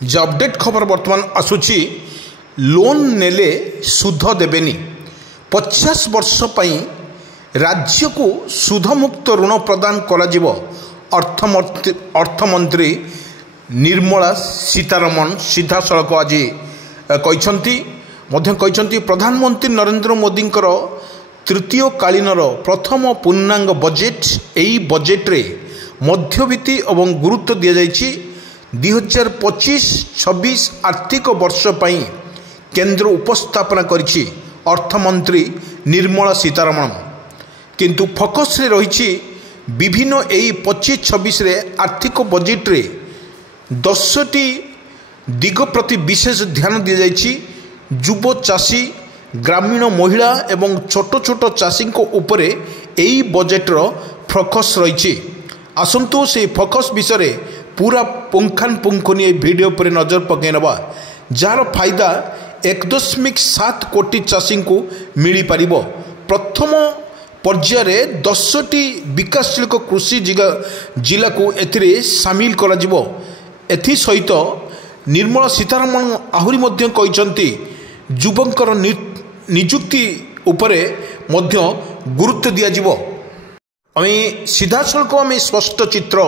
जे update खबर बर्तमान आसूची loan नेले सुध देबेनी 50 वर्ष पई राज्य को सुधमुक्त ऋण प्रदान करा अर्थमंत्री निर्मला सीतारमण सीधा सड़क आज कहते प्रधानमंत्री नरेंद्र मोदी तृतीय कालीनर प्रथम पूर्णांग बजेट यही बजेट रे मध्यवित्त और गुरुत्व दि जाइए 2025-26 आर्थिक वर्ष पई केंद्र उपस्थापना करिछि अर्थमंत्री निर्मला सीतारमण किंतु फोकस रे रही विभिन्न यही 25-26 रे आर्थिक बजेट रे 10टी दिग प्रति विशेष ध्यान दि जाइछि युव चाषी ग्रामीण महिला एवं छोट छोट चाषी उपरे यही बजेट्र फोकस रही आसतु से फोकस विषय पूरा पुंखानुपुंखनी वीडियो पर नजर पकई नवा जार फायदा 1.7 कोटी चाषी को मिल पार प्रथम पर्याय 10टी विकासशील कृषि जिला को एथिरे सामिल करा सहित निर्मला सीतारमण आहुरी मध्य कहते युवकर निजुक्ति उपरे मध्य गुरुत्व दिया आम सीधा सड़क आम स्पष्ट चित्र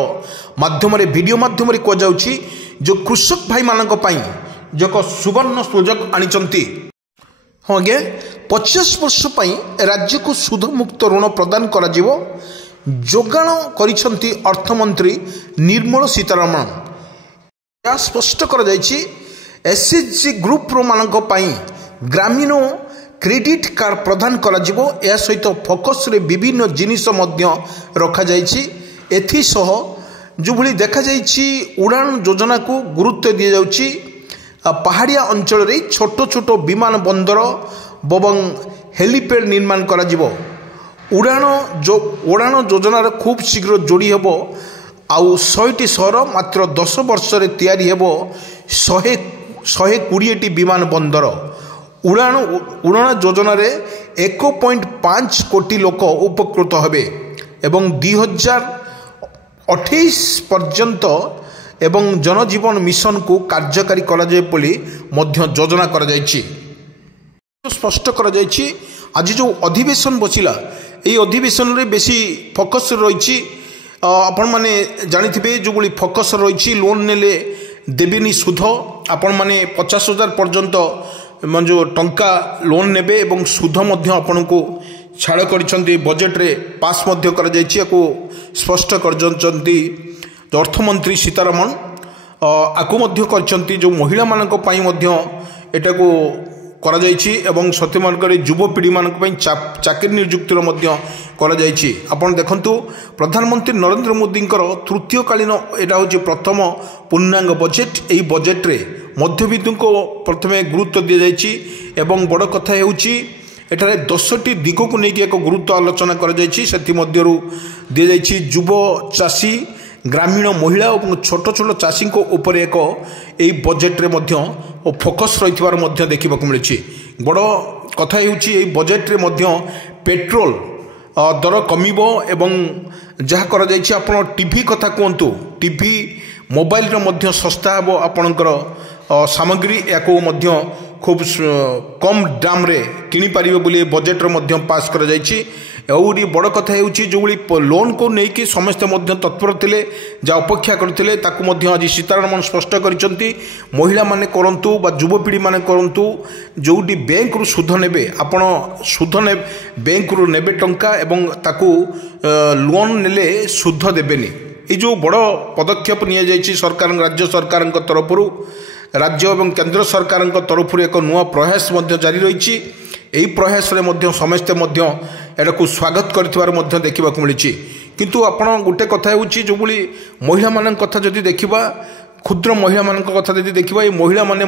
माध्यम वीडियो माध्यम कहुच्छी जो कृषक भाई मानक जो सुवर्ण सुजोग आनी हाँ आज्ञा 50 वर्ष राज्य को सुधमुक्त ऋण प्रदान करा जोगाण करिसेंती अर्थमंत्री निर्मला सीतारमण यह स्पष्ट कर एसएचजी ग्रुप मानक ग्रामीण क्रेडिट कार्ड प्रदान करा यह सहित फोकस रे विभिन्न जिनिस रखा एथिसह जो भली देखा उड़ान योजना को गुरुत्व दि जाउची पहाड़िया अंचल रे छोट छोट विमान बंदर एवं हेलीपैड निर्माण करा उड़ान योजनार खूब शीघ्र जोड़ी हेबो आउ 100टी सहर मात्र 10 वर्ष रे तैयारी हेबो 120टी विमान बंदर उड़ान योजना रे 1.5 कोटी लोक उपकृत हेबे एवं 2028 पर्यंत एवं जनजीवन मिशन को कार्यकारी करा जाय बोली मध्य योजना करा जायछि स्पष्ट करा जायछि आज जो अधिवेशन बसिला एई अधिवेशन रे बेसी फोकस रही आपण माने जानिथिबे जो बोली फोकस रही लोन नेले देबेनी सुध आपण माने 50,000 पर्यंत जो टंका लोन नेबे एवं सुध मध्य आपण को छाड़ कर बजेट रे पास मध्य कर स्पष्ट कर अर्थमंत्री सीतारमण आकु मध्य कर जो महिला मानक पई मध्य एटा को करा जायछि एवं सत्यमानकर युवपीढ़ी मानक पई चाकरी नियुक्तिर मध्य करा जायछि आपण देखंतु प्रधानमंत्री नरेंद्र मोदी तृतीय कालीन एटा होछि प्रथम पूर्णांग बजेट एई बजेट रे मध्यवित्त को प्रथमे गुरुत्व दि जायछि एवं बड़ कथा हेउछि एठारे 10टी दिग को लेकिन एक गुरुत्व आलोचना कर दि जायछि युव चाषी ग्रामीण महिला और छोट छोट चाषी उपर एक यही बजेट रे मध्य फोकस रही देखा मिली बड़ कथा होची बजेट रे मध्य पेट्रोल दर कमिबो एवं जहाँ कर टीवी कथा कहतु टीवी मोबाइल रो मध्य सस्ता हेबो आपणकर सामग्री याको मध्य खूब कम दाम रे किनी पारिबे बोली बजेट रे मध्य पास कर जायछि एउरी बड़ कथा हेउछि जो लोन को लेकिन समस्त मध्य तत्पर थिले जा अपेक्षा करथिले ताकू मध्य आज सीतारमण स्पष्ट करिसंती महिला माने करंतु बा युवपीढ़ी माने करंतु जोडी बैंक रु सुध नेबे आपण सुध ने बैंक रु नेबे टंका एवं ताकू लोन नेले सुध देबेनी ए जो बड़ पदक्षेप निया जायछि सरकार राज्य सरकार तरफ राज्य एवं केंद्र सरकार तरफ एक नुआ प्रयास जारी रही यही प्रयास समस्ते एटा को स्वागत कर देखा मिली किंतु आपण गोटे कथा होची जो बोली महिला मान कथा जदि देखा क्षुद्र महिला मान कथा जदि देखा ये महिला माने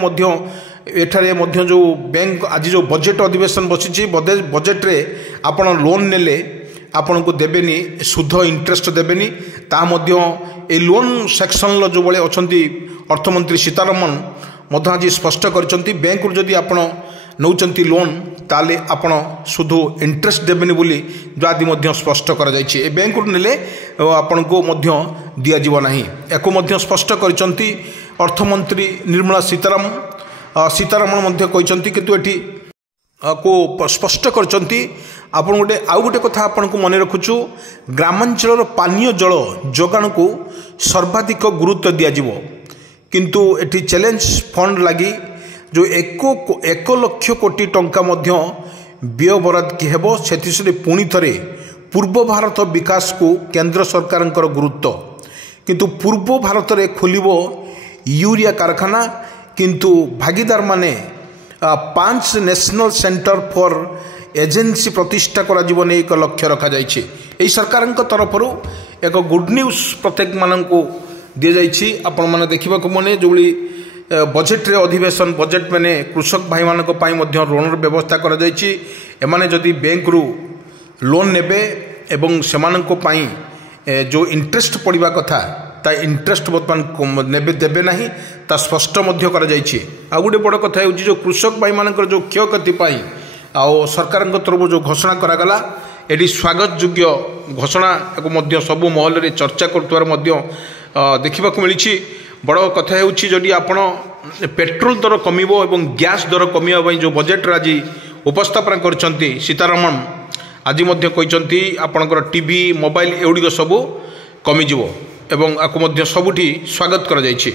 एठारे जो बैंक आज जो बजेट अधिवेशन बसी बजेट रे आपण लोन नेले आपण को देबेनी सुध इंटरेस्ट देबेनी ता ए लोन सेक्शन जो बड़े अच्छा अर्थमंत्री सीतारमण मध्य आज स्पष्ट कर बैंक जदि आपण नौचंती लोन ताले आपण सुध इंटरेस्ट देबेनी बोली जो आदि मध्य स्पष्ट कर जाइए बैंक नेले आपण को मध्य दिया जीव नाही एको मध्य स्पष्ट कर अर्थमंत्री निर्मला सीतारमण मध्य कहते किंतु एटी को स्पष्ट करचंती आपण गोटे आउ गोटे कथा आपण को मन रखुचु ग्रामांचल पानीय जल जोगाण को सर्वाधिक गुरुत्व दिया जिवो किंतु एटी चैलेंज फंड लगी जो 1 लाख कोटी टंका मध्य व्यय बराद की हेबो सेथिसरे पुणी थरे पूर्व भारत विकास को केंद्र सरकारंकर गुरुत्व किंतु पूर्व भारत रे खोलिबो यूरिया कारखाना किंतु भागीदार माने 5 नेशनल सेंटर फॉर एजेंसी प्रतिष्ठा करा जीवन एक लक्ष्य रखा जाइछि। एही सरकारंक तरफरु एक गुड न्यूज प्रत्येक मानन को दिया जाइछि। आपण माने देखिबा को मने जोली बजेट रे अधिवेशन बजेट माने कृषक भाई मानक पई मध्य ऋण व्यवस्था करा जाइछि। एमाने जदि बैंक रु लोन नेबे एवं सेमानक पई जो इंटरेस्ट पड़िबा कथा ता इंटरेस्ट बर्तमान नेबे देबे नहीं ता स्पष्ट मध्य करा जाइछि। आ गुटे बड़ कथा है जो कृषक भाई मानकर जो क्षयक्षति पाई आ सरकार तरफ जो घोषणा करागला एटी स्वागत योग्य घोषणा मध्य सब महल रे चर्चा करतुवार मध्य देखिबा को मिलिछि। बड़ कथा हेउछि जदि आपण पेट्रोल दर कमिबो एवं गैस दर कमिबा पई जो बजेट रे आज उपस्थापन करछंती सीतारमण आज मध्य कहते आपणकर टीवी मोबाइल एगुड़िक सब कमिजिवो एवं आपको मध्य सबुठी स्वागत करा जाइछि।